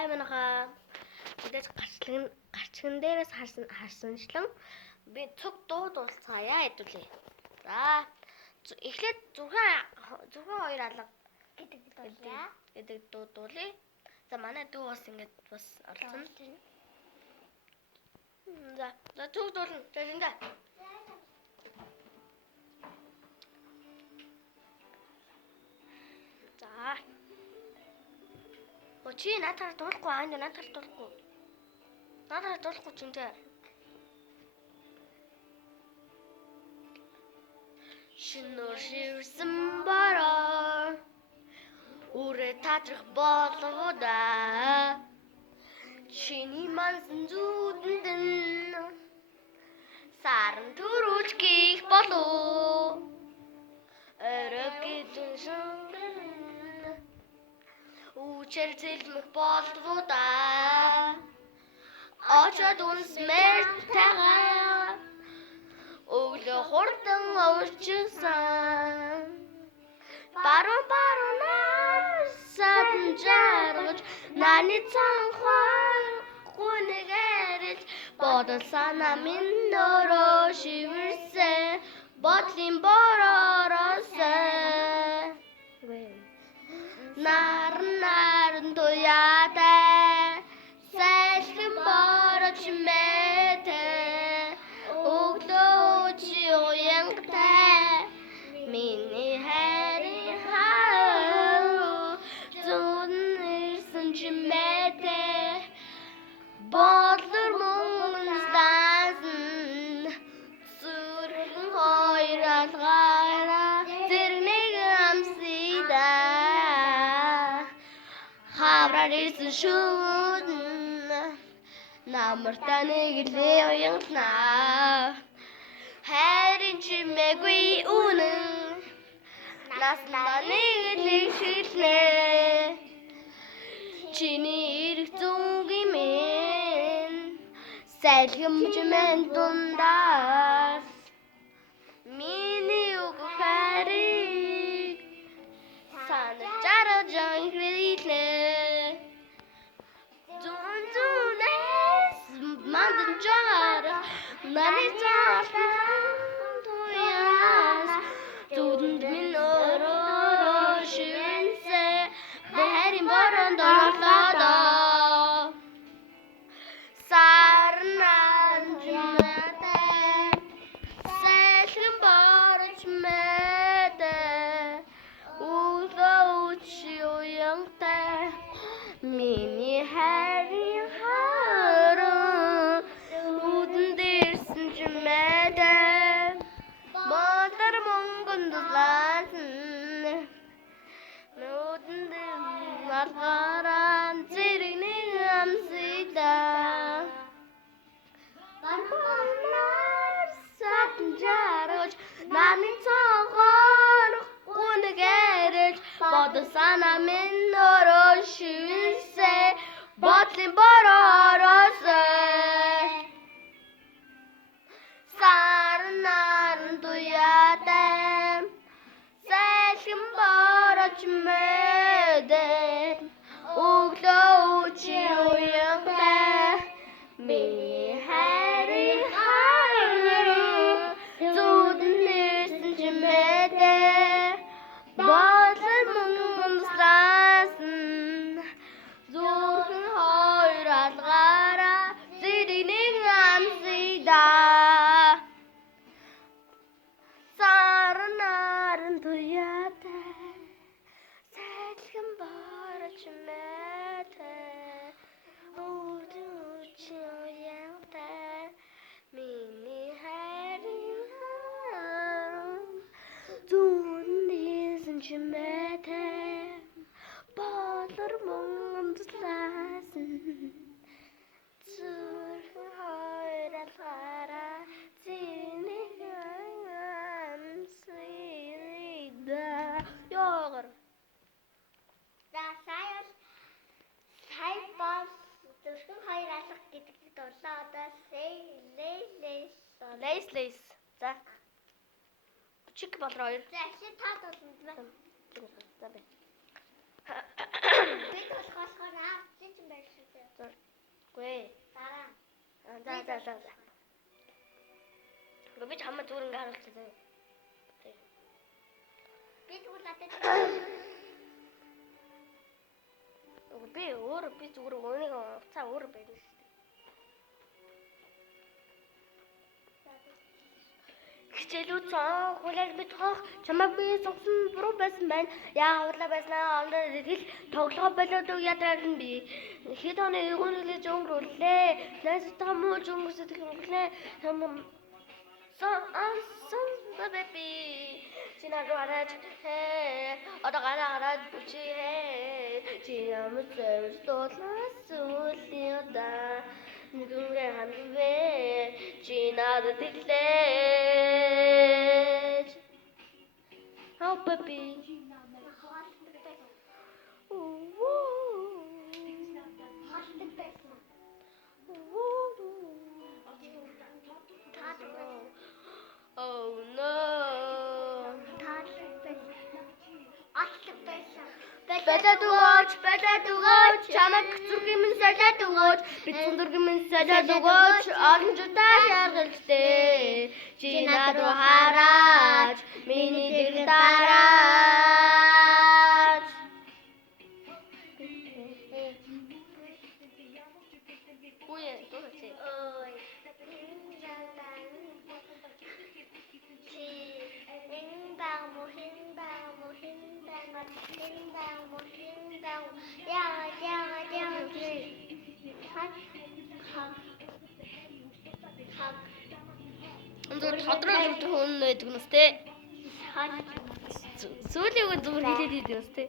Хай манайхаа. Мэдээж гарчган дээрээс харсанчлан би цуг дуу дуусцаая хэдүүлээ. За эхлээд зөвхөн хоёр алга гэдэг дуу дуулъя. За манай дүү бас ингэж бас орсон. За цуг дуулна. Тэрэндээ. За. Чи надад дуулахгүй аа надад дуулахгүй. Надад дуулахгүй ч энэ. Шинээр шивсэн бороо үрэ татрах боловда чиний мансан зүудэндэн саран төрүүлж гих болов өрөөгдөн шонгэн үчээр зэлмэх боловда очоод үнсмэртэйгээ өглөө хурдан овчсан баруунаар садан жаргаж наны цанхаар гүнэгэрэж бодол санаа минь өөрөө шивэрсэн бодлын боророосээ наран туяатай сэлхэн борож мэтэ өглөө чи уянгатай миний хайрын хаа зүүн ирсэн чимэтэ бодлор мөнгөстэн зүрхэн хоёр алгаараа зэрэг амсида хавраар ирсэн шүн намартаа нэг лээ уянганаа хайрын чимээгүй үнэн наснаа нэг л шилнэ чиний ирэх зүгийн минь сэлхэмж мэн дундаас миний үг хайрыг санаж жаргаж хилнэ зүүнээс мандан жара наны цаасан туяас зүудэнд минь өөрөө шивэнсэ хайрын бороонд орлоо сарнан жимэтэй сэлхэн борож мэтэ өглөө чи уянгатай миний хайрын хараа үдэн дээрсэн чимэтэ бодлор мөнгөнд дуслаасан нүдэн дээр алгаараа зэрэг нэг амсида баруунаар садан жаргаж наны цанхаар гүнэгэрэж бодол санаа минь өөрөө шивэрсэн бодлын боророосээ сарнаар туяатай сэлхэн борож мэтэ өглөө чи уянгатай миний хайрын хараа зүудэнд ирсэн чимэтэ бодлор мөнгөстэн зүрхэн хоёр алгаараа зэрэг нэг амсида сарнаар туяатай сэлхэн борож мэтэ өглөө чи уянгатай миний хайрын хараа зүүн ирсэн чимэтэ бодлор мөнгөнд туслаасан зүрхэн хоёр алгаараа зэрэг амсида ёгор за сая бол зүрхэн хоёр алга гэдэг дурлаа одоо лейс за чик бол хоёр за чи таад болно за би болохоор авчих юм байна. Гүй. Дараа. За. Би чамд зүгээр ингээ харуулчих заяа. Би зүгээр надад. Би зүгээр өөрийн уцаа өөр байна шүү дээ. Хичээлүүд цаа хуулаад би тоох чамайг би зогсон буруу байсан байна. Яа худлаа байснаа ондоо хэл тоглоо болоод ядраад нь би. Хэд оны эгүүнэлж өнгөрүүлээ. Найс тамууж өнгөрсөд хөнгөлээ. Baby, Gina garage, hey, other garage, Gucci, hey, Gina Mustard, Soda, Gina the village. Oh, baby. Oh no. Better to watch, чамайг зүрхийг минь солиод өгөөч, бид зүрхийг минь солиод өгөөч, олон жудаа шаргалжтэй, чи над руу хараач, миний дэрэг дараач. Үе, дуусах. Ой. Өндөр тодорхой хүн байдаг нь үстэй. Сүүлийн үг зүгээр хэлээд идэв үстэй.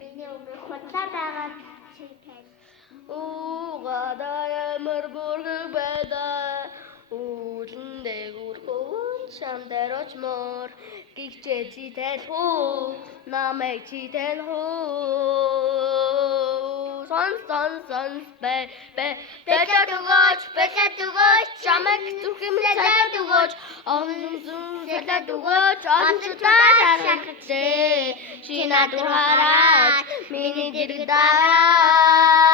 Миний өмнө худлаа байгаа чи тань. Гадаа ямар бүргэг байдаг. Үүлэндээ гүргүүн чамдэр очмоор гихчээ чи тайлхуу намайг чи тайлхуу сон бэлээд өгөөч чамайг зүрхийг минь солиод өгөөч олон солиод өгөөч олон жудаа шаргалжээ чи над руу хараач миний дэрэг дараач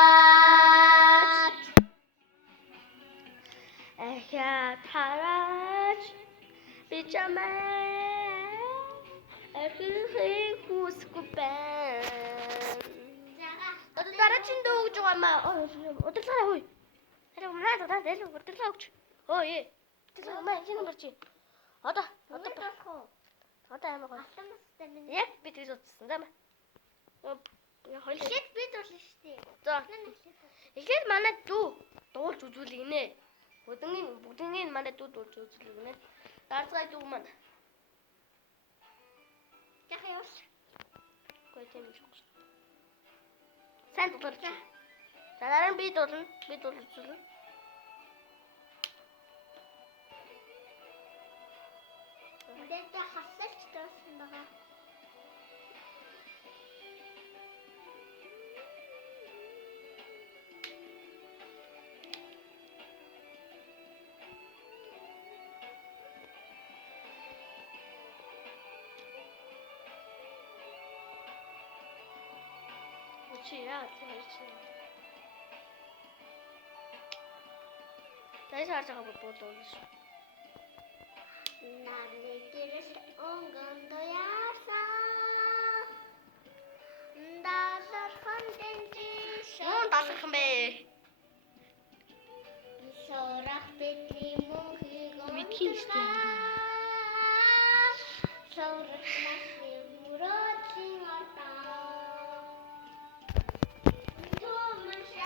Эхяд хараач би чамайг эхлэх хүсэхгүй байна. Дараагийн дөө гэж байгаа маа. Удирдлагаа хөөе. Харин надад илүү удирдлага өгч. Хөөе. Удирдлага маа энэ юм гарч. Одоо амар гоо. Автоматтай минь. Яг би тэр утсан даа маа. Эхлээд бид болно шүү дээ. За. Эхлээд манай дүү дуулж үзүүлэх нэ. Бүгднийг манай дүү дуулж үзүүлэх нэ. Дарцгай дүү маань. Яхаа явал. Гой тийм юм шиг. Сайн дуулж. За дараа нь би дуулна. Би дуулж үзүүлнэ. Эндээ хасалч дуусан байгаа. Чи яа тэгэж байна. Тэс харж байгаа бол болно шүү. Нарны гэрээс өнгөнд яасан. Далархан дэнжиш. Далархан бэ. Сорах бидний мөнхийг Мэдхийн штэ. Сорах машин мөрөдлийн ортаа.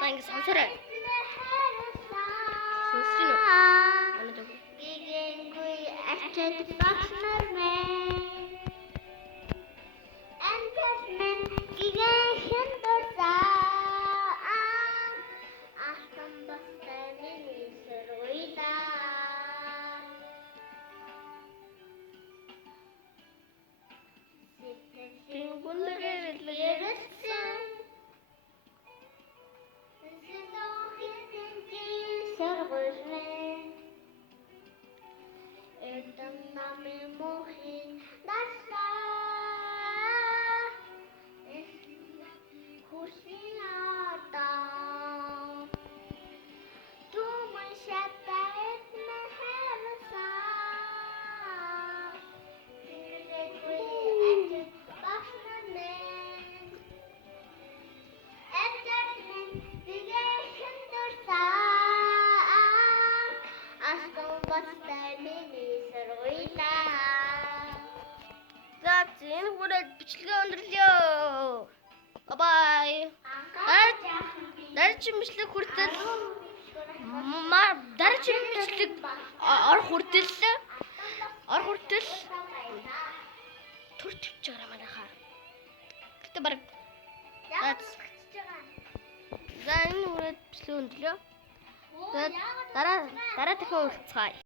За ингэ сонсорой. Сонсчихно. Манай дөө. Гэгэнгүй ачаад багнаар мэн. Анкас мэн гэгэн хэнтэрсаа. Ахтан бастай миний сэргуйлаа. Тийм гүнлэгээр Ярсэн. Сэргуйлээ. Эдэн намын ураад бичлэгээ өндөрлөө. Bye. Дараагийн бичлэг хүртэл дараагийн бичлэг ор хүртэл төр төвч байгаа манайхаар. Гэтэ баг за энэ үрээд бичлэг өндөрлөө. Дараа дахин уулзцгаая.